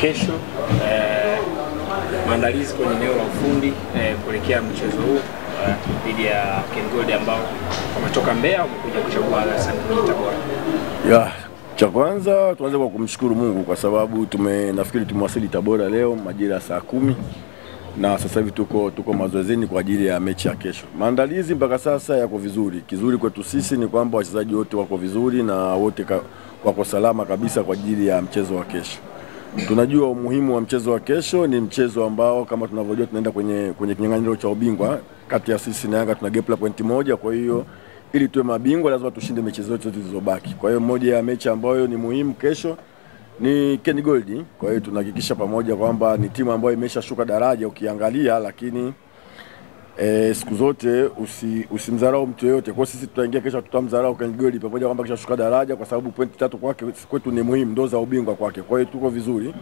Kesho maandalizi kwenye eneo la ufundi kuelekea mchezo huu dhidi ya Ken Gold ambao wametoka Mbeya wamekuja kuchagua Hassan Tabora. Cha kwanza tuanze kwa kumshukuru Mungu kwa sababu nafikiri tumewasili Tabora leo majira ya saa 10 na sasa hivi tuko mazoezini kwa ajili ya mechi ya kesho. Maandalizi mpaka sasa yako vizuri. Kizuri kwetu sisi ni kwamba wachezaji wote wako vizuri na wote wako salama kabisa kwa ajili ya mchezo wa kesho. Tunajua umuhimu wa mchezo wa kesho, ni mchezo ambao kama tunavyojua tunaenda kwenye kinyang'anyiro cha ubingwa kati ya sisi na Yanga, tuna gap la pointi moja. Kwa hiyo ili tuwe mabingwa lazima tushinde mechi zote zilizobaki. Kwa hiyo moja ya mechi ambayo ni muhimu kesho ni Ken Gold. Kwa hiyo tunahakikisha pamoja kwamba ni timu ambayo imeshashuka daraja ukiangalia, lakini siku zote usimdharau mtu yote. Kwa sisi tutaingia kesho tutamdharau Ken Gold pamoja kwamba kishashuka daraja, kwa sababu pointi 3 kwake kwetu ni muhimu, ndo za ubingwa kwake. Kwa hiyo tuko vizuri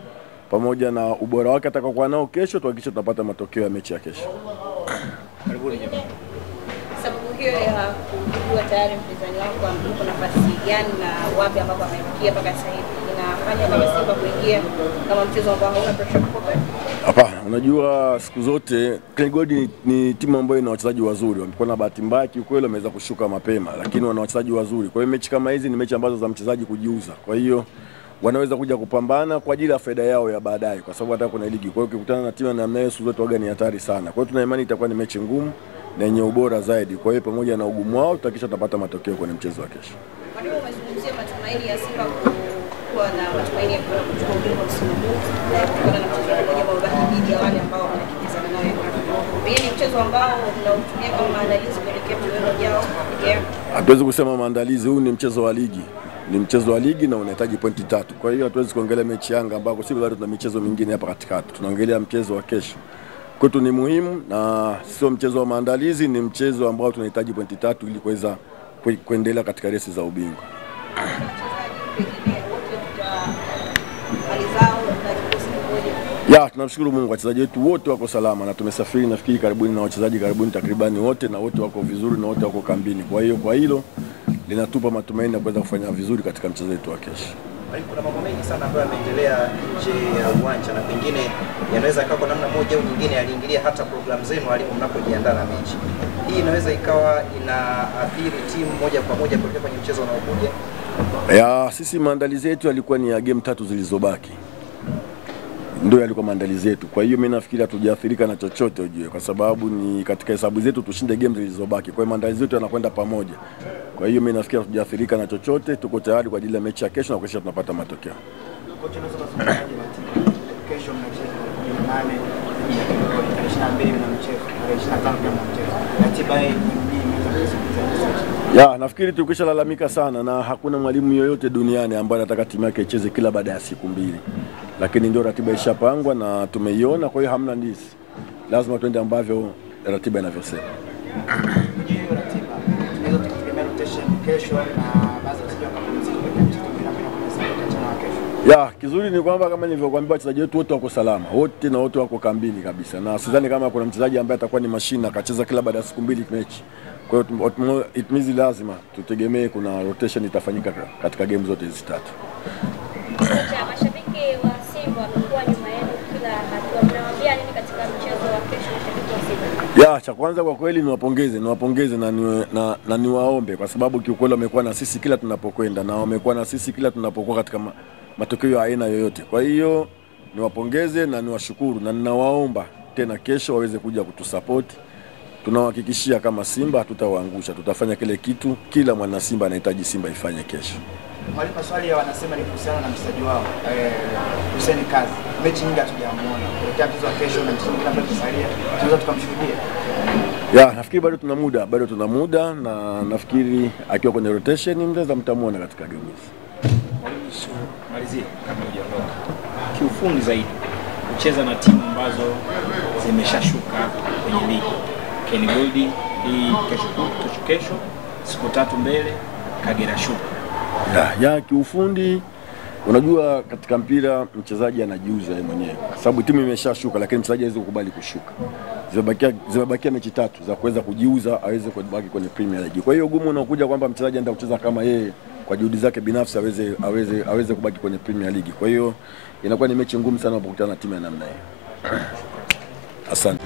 pamoja na ubora wake atakayokuwa nao kesho, tuhakikisha tunapata matokeo ya mechi ya kesho. Karibuni jamani. Sababu hiyo ya kujua tayari mpinzani wako ambapo nafasi gani na wapi ambapo amefikia mpaka sasa hivi inafanya kama Simba kuingia kama mchezo ambao hauna pressure kubwa? Hapana, unajua siku zote Ken Gold ni timu ambayo ina wachezaji wazuri. Wamekuwa na bahati mbaya kiukweli, wameweza kushuka mapema, lakini wana wachezaji wazuri. Kwa hiyo mechi kama hizi ni mechi ambazo za mchezaji kujiuza. Kwa hiyo wanaweza kuja kupambana kwa ajili ya faida yao ya baadaye, kwa sababu hata kuna ligi. Kwa hiyo ukikutana na timu namna hiyo, siku zote waga ni hatari sana. Kwa hiyo tuna imani itakuwa ni mechi ngumu na yenye ubora zaidi. Kwa hiyo pamoja na ugumu wao tutahakikisha tutapata matokeo kwenye mchezo wa kesho. Kwa nini umezungumzia matumaini ya Simba kuwa na matumaini ya kuchukua ubingwa msimu huu na kutokana na mchezo mmoja ambao baki dhidi ya wale ambao wanakimbizana nao Yanga? Hii ni mchezo ambao mnautumia kama maandalizi kuelekea mchezo ujao? Hatuwezi kusema maandalizi, huu ni mchezo wa ligi. Ni mchezo wa ligi na unahitaji pointi 3. Kwa hiyo hatuwezi kuongelea mechi Yanga ambako sisi bado tuna michezo mingine hapa katikati. Tunaongelea mchezo wa kesho. Kwetu ni muhimu na sio mchezo wa maandalizi, ni mchezo ambao tunahitaji pointi 3 ili kuweza kuendelea katika resi za ubingwa. Tunamshukuru Mungu, wachezaji wetu wote wako salama na tumesafiri nafikiri karibuni na wachezaji karibuni takribani wote, na wote wako vizuri na wote wako kambini. Kwa hiyo kwa hilo linatupa matumaini ya kuweza kufanya vizuri katika mchezo wetu wa kesho. Kuna mambo mengi sana ambayo yameendelea nje ya uwanja na pengine yanaweza ikawa kwa namna moja au nyingine yaliingilia hata programu zenu walimu mnapojiandaa na mechi. Hii inaweza ikawa inaathiri timu moja kwa moja kuelekea kwenye mchezo unaokuja. Sisi maandalizi yetu yalikuwa ni ya game 3 zilizobaki. Ndio yalikuwa maandalizi yetu. Kwa hiyo mimi nafikiri hatujaathirika na chochote ujue, kwa sababu ni katika hesabu zetu tushinde game zilizobaki. Kwa hiyo maandalizi yetu yanakwenda pamoja. Kwa hiyo mimi nafikiri hatujaathirika na chochote, tuko tayari kwa ajili ya mechi ya kesho na kesho tunapata matokeo. Kocha anaweza kusema kesho mnacheza Jumanne ya 22 na mchezo 25 na mchezo. Ratiba hii nafikiri tukishalalamika sana na hakuna mwalimu yoyote duniani ambaye anataka timu yake icheze kila baada ya siku 2. Lakini ndio ratiba ishapangwa na tumeiona, kwa hiyo hamna ndisi. Lazima tuende ambavyo ratiba inavyosema. Kizuri ni kwamba kama nilivyokuambia wachezaji wetu wote wako salama. Wote na wote wako kambini kabisa. Na sidhani kama kuna mchezaji ambaye atakuwa ni mashine akacheza kila baada ya siku 2 mechi. Kwa hiyo it means lazima tutegemee kuna rotation itafanyika katika game zote hizi 3. Mashabiki wa Simba wamekuwa nyuma yenu kila hatua. Mnawaambia nini katika mchezo wa kesho mashabiki wa Simba? Cha kwanza kwa kweli niwapongeze na niwaombe, kwa sababu kiukweli wamekuwa na sisi kila tunapokwenda na wamekuwa na sisi kila tunapokuwa katika matokeo ya aina yoyote. Kwa hiyo niwapongeze na niwashukuru na ninawaomba tena kesho waweze kuja kutusupport. Tunawahakikishia kama Simba hatutawaangusha, tutafanya kile kitu kila mwana Simba anahitaji Simba ifanye kesho. Mwalimu, maswali wanasema ni kuhusiana na mchezaji wao Hussein Kazi. Mechi nyingi hatujamuona. Kuelekea mchezo wa kesho na mchezo mwingine ambao tusalia, tunaweza tukamshuhudia. Nafikiri bado tuna muda na nafikiri akiwa kwenye rotation mnaweza mtamuona katika game hizi. Mwalimu, malizia kama hujaondoka. Kiufundi zaidi kucheza na timu ambazo zimeshashuka kwenye ligi. Ken Gold hii kesho siku 3 mbele Kagera Sugar. Kiufundi unajua katika mpira mchezaji anajiuza yeye mwenyewe, kwa sababu timu imeshashuka, lakini mchezaji hawezi kukubali kushuka. Zimebakia mechi 3 za kuweza kujiuza aweze kubaki kwenye Premier League. Kwa hiyo ugumu unaokuja kwamba mchezaji anaenda kucheza kama yeye kwa juhudi zake binafsi aweze kubaki kwenye Premier League. Kwa hiyo inakuwa ni mechi ngumu sana unapokutana na timu ya namna hiyo. Asante.